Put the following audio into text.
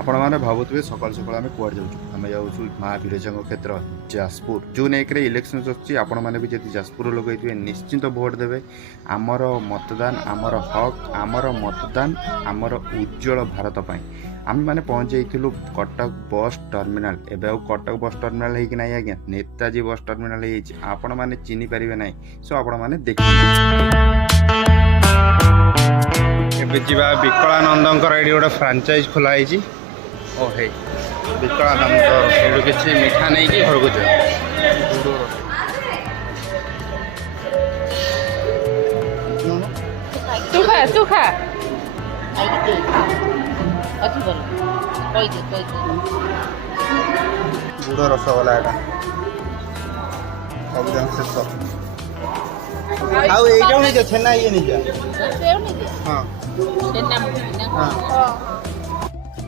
आपण मैंने भावुवे सकाल सकाल आम कुआड जाऊँ आम जाऊँ माँ विरजा क्षेत्र जाजपुर जून 1 इलेक्शन आपण मैंने भी जब जाजपुर लोग निश्चिंत भोट देवे आमर मतदान आमर हक आमर मतदान आमर उज्जवल भारत पाई आम मैंने पहुँच जाइलु कटक बस टर्मिनाल एवं कटक बस टर्मिनाल है कि ना आज्ञा नेताजी बस टर्मिनाल आपण मैंने चिन्ह पारे ना सो आपण मैंने देखिए विकलानंदर ये गोटे फ्रांचाइज खोलाई ओ हे विकलानंद किसी मिठा नहीं कि घर को तू खा गुड़ रसगोला यहाँ सब जन शेष आउ ये छेना ये नहीं हाँ हाँ